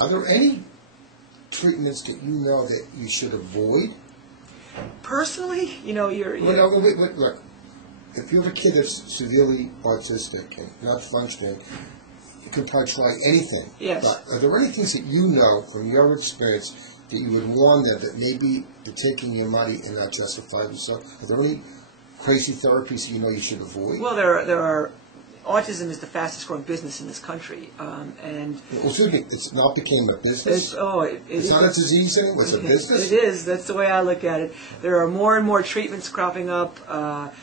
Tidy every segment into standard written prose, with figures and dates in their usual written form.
Are there any treatments that you know that you should avoid? Personally, you're look, if you have a kid that's severely autistic and not functioning, you can probably try anything. Yes. But are there any things that you know from your experience that you would warn them that maybe they're taking your money and not justify themselves? Are there any crazy therapies that you know you should avoid? Well, there are. Autism is the fastest growing business in this country, and well, excuse me, it's not became a business. It's not a disease anymore. It's a business. It is. That's the way I look at it. There are more and more treatments cropping up.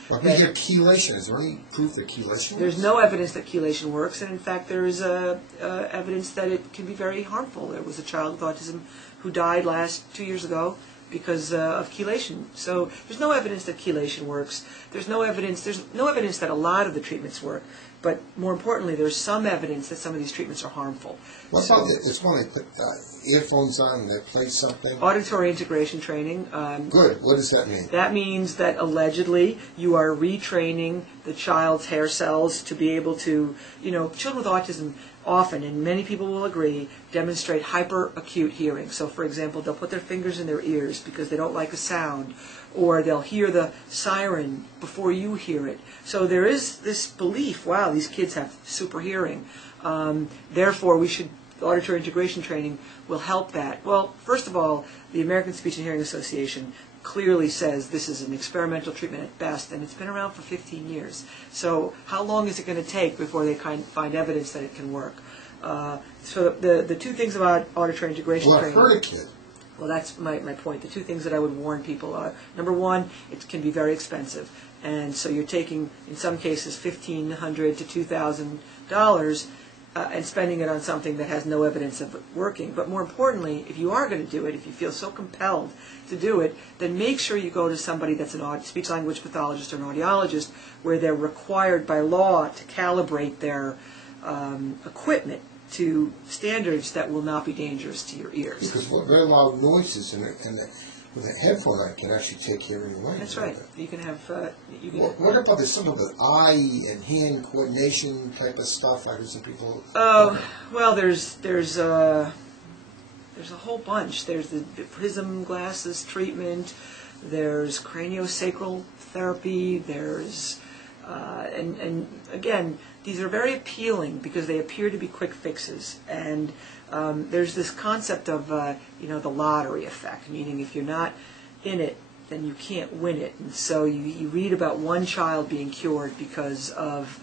What about your chelation? Is there any proof that chelation works? There's no evidence that chelation works, and in fact, there is evidence that it can be very harmful. There was a child with autism who died 2 years ago because of chelation. So there's no evidence that chelation works. There's no evidence that a lot of the treatments work. But more importantly, there's some evidence that some of these treatments are harmful. What about this one? They put earphones on and they play something? Auditory integration training. Good. What does that mean? That means that allegedly you are retraining the child's hair cells to be able to, children with autism often, and many people will agree, demonstrate hyperacute hearing. So, for example, they'll put their fingers in their ears because they don't like a sound, or they'll hear the siren before you hear it. So there is this belief, wow, these kids have super hearing. Therefore, auditory integration training will help that. Well, first of all, the American Speech and Hearing Association clearly says this is an experimental treatment at best, and it's been around for 15 years. So how long is it going to take before they find evidence that it can work? So the two things about auditory integration training... Well, I've heard a kid. Well, that's my point. The two things that I would warn people are, number one, it can be very expensive. And so you're taking, in some cases, $1,500 to $2,000 and spending it on something that has no evidence of it working. But more importantly, if you are going to do it, if you feel so compelled to do it, then make sure you go to somebody that's a speech-language pathologist or an audiologist, where they're required by law to calibrate their equipment to standards that will not be dangerous to your ears. Because very loud noises with a headphone can actually take hearing away. That's right. You can have... what about some of the eye and hand coordination type of stuff? I heard some people... well, there's a whole bunch. There's the prism glasses treatment. There's craniosacral therapy. There's... and again, these are very appealing because they appear to be quick fixes. And there's this concept of, the lottery effect, meaning if you're not in it, then you can't win it. And so you read about one child being cured because of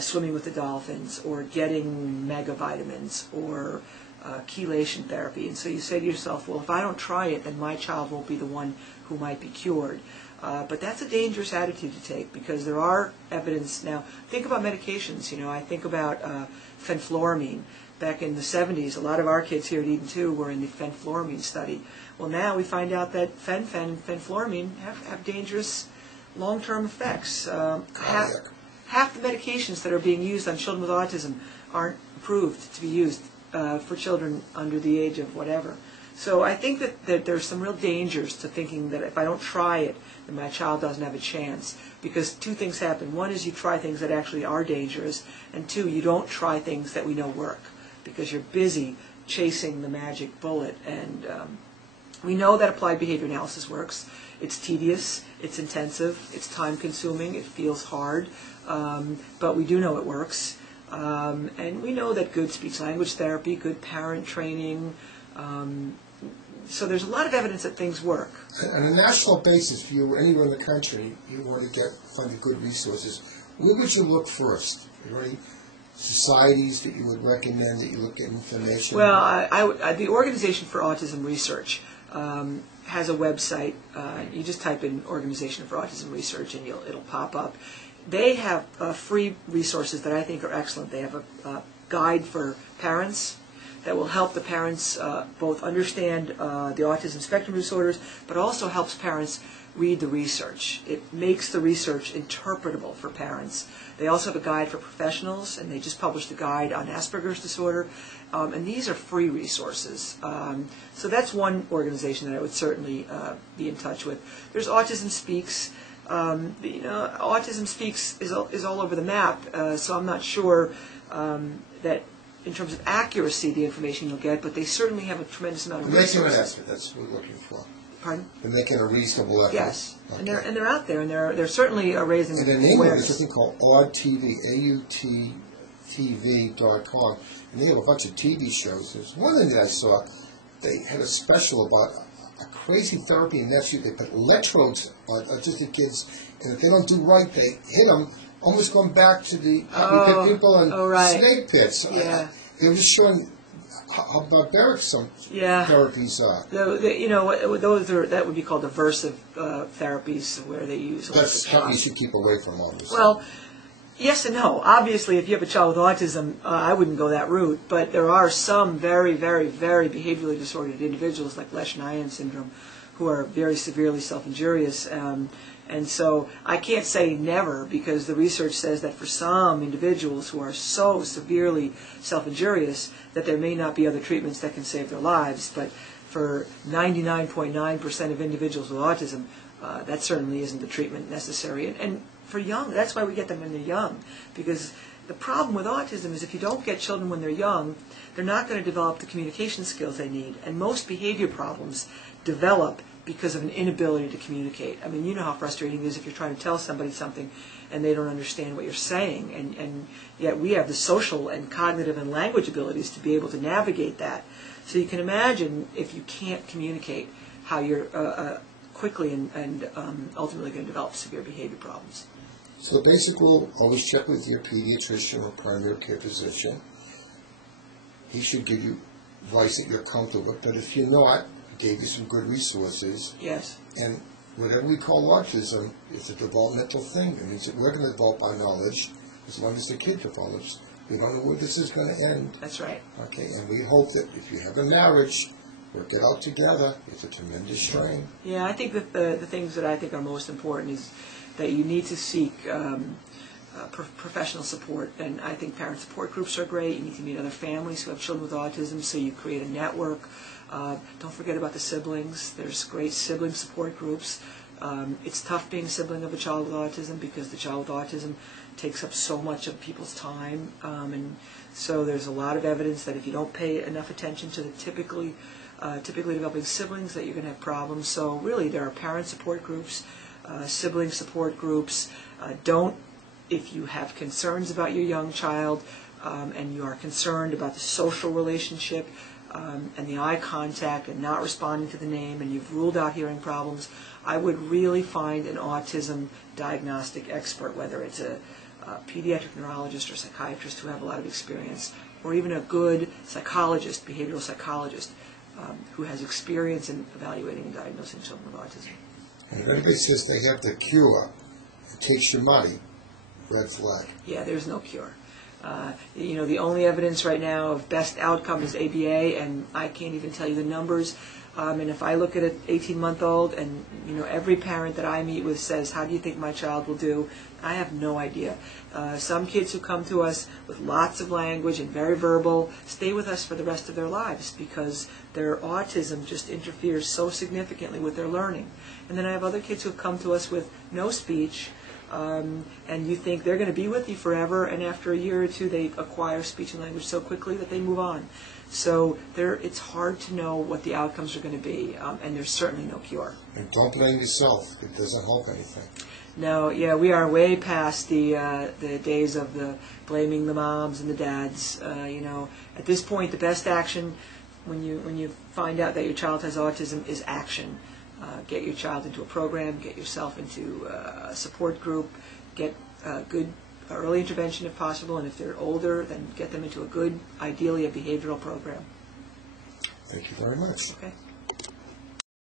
swimming with the dolphins or getting mega vitamins or chelation therapy. And so you say to yourself, well, if I don't try it, then my child won't be the one who might be cured. But that's a dangerous attitude to take because there are evidence now. Think about medications. I think about fenfluramine. Back in the 70s, a lot of our kids here at Eden 2 were in the fenfluramine study. Well, now we find out that fenfluramine have dangerous long-term effects. Half the medications that are being used on children with autism aren't approved to be used for children under the age of whatever. So I think that there's some real dangers to thinking that if I don't try it, then my child doesn't have a chance. Because two things happen. One is you try things that actually are dangerous, and two, you don't try things that we know work because you're busy chasing the magic bullet. And we know that applied behavior analysis works. It's tedious, it's intensive, it's time-consuming, it feels hard, but we do know it works. And we know that good speech-language therapy, good parent training, so there's a lot of evidence that things work. On a national basis, if you were anywhere in the country, you want to find good resources, where would you look first? Are there any societies that you would recommend that you look at information? Well, the Organization for Autism Research has a website. You just type in Organization for Autism Research and it'll pop up. They have free resources that I think are excellent. They have a guide for parents that will help the parents both understand the autism spectrum disorders, but also helps parents read the research. It makes the research interpretable for parents. They also have a guide for professionals, and they just published a guide on Asperger's disorder. And these are free resources. So that's one organization that I would certainly be in touch with. There's Autism Speaks. Autism Speaks is all over the map, so I'm not sure that in terms of accuracy, the information you'll get, but they certainly have a tremendous amount of Making an resources. effort, that's what we're looking for. Pardon? They're making a reasonable effort. Yes, Okay. and they're out there, and they're certainly raising And the name of it is awareness. something called AudTV, AUTTV.com, and they have a bunch of TV shows. There's one thing that I saw, they had a special about a crazy therapy, and that's you. They put electrodes on autistic kids, and if they don't do right, they hit them, almost going back to the people in snake pits. Yeah. They were just showing how barbaric some therapies are. That would be called aversive therapies, where they use That's how you should keep away from all this. Well, yes and no. Obviously, if you have a child with autism, I wouldn't go that route. But there are some very, very, very behaviorally disordered individuals, like Lesch-Nyhan syndrome, who are very severely self-injurious. And so I can't say never, because the research says that for some individuals who are so severely self-injurious that there may not be other treatments that can save their lives. But for 99.9% of individuals with autism, that certainly isn't the treatment necessary. And for young, that's why we get them when they're young, because the problem with autism is if you don't get children when they're young, they're not going to develop the communication skills they need. And most behavior problems develop because of an inability to communicate. I mean, you know how frustrating it is if you're trying to tell somebody something and they don't understand what you're saying, and yet we have the social and cognitive and language abilities to be able to navigate that. So you can imagine if you can't communicate how you're quickly and ultimately going to develop severe behavior problems. So the basic rule, always check with your pediatrician or primary care physician. He should give you advice that you're comfortable with, but if you're not, he gave you some good resources. Yes. And whatever we call autism, it's a developmental thing. It means that we're going to develop our knowledge as long as the kid develops. We don't know where this is going to end. That's right. Okay, and we hope that if you have a marriage, work it out together. It's a tremendous strain. Yeah, I think that the things that I think are most important is that you need to seek professional support, and I think parent support groups are great. You need to meet other families who have children with autism, so you create a network. Don't forget about the siblings. There's great sibling support groups. It's tough being a sibling of a child with autism because the child with autism takes up so much of people's time, and so there's a lot of evidence that if you don't pay enough attention to the typically developing siblings, that you're going to have problems. So really, there are parent support groups, sibling support groups. If you have concerns about your young child and you are concerned about the social relationship and the eye contact and not responding to the name, and you've ruled out hearing problems, I would really find an autism diagnostic expert, whether it's a pediatric neurologist or psychiatrist who have a lot of experience, or even a good psychologist, behavioral psychologist, who has experience in evaluating and diagnosing children with autism. And if anybody says they have the cure, it takes your money, red flag. Yeah, there's no cure. The only evidence right now of best outcome is ABA, and I can't even tell you the numbers. And if I look at an 18-month-old, and every parent that I meet with says, "How do you think my child will do?" I have no idea. Some kids who come to us with lots of language and very verbal stay with us for the rest of their lives because their autism just interferes so significantly with their learning. And then I have other kids who have come to us with no speech, and you think they're going to be with you forever, and after a year or two they acquire speech and language so quickly that they move on. So it's hard to know what the outcomes are going to be, and there's certainly no cure. And don't blame yourself. It doesn't help anything. No, yeah, we are way past the days of the blaming the moms and the dads. At this point, the best action when you find out that your child has autism is action. Get your child into a program, get yourself into a support group, get good early intervention if possible, and if they're older, then get them into ideally a behavioral program. Thank you very much. Okay.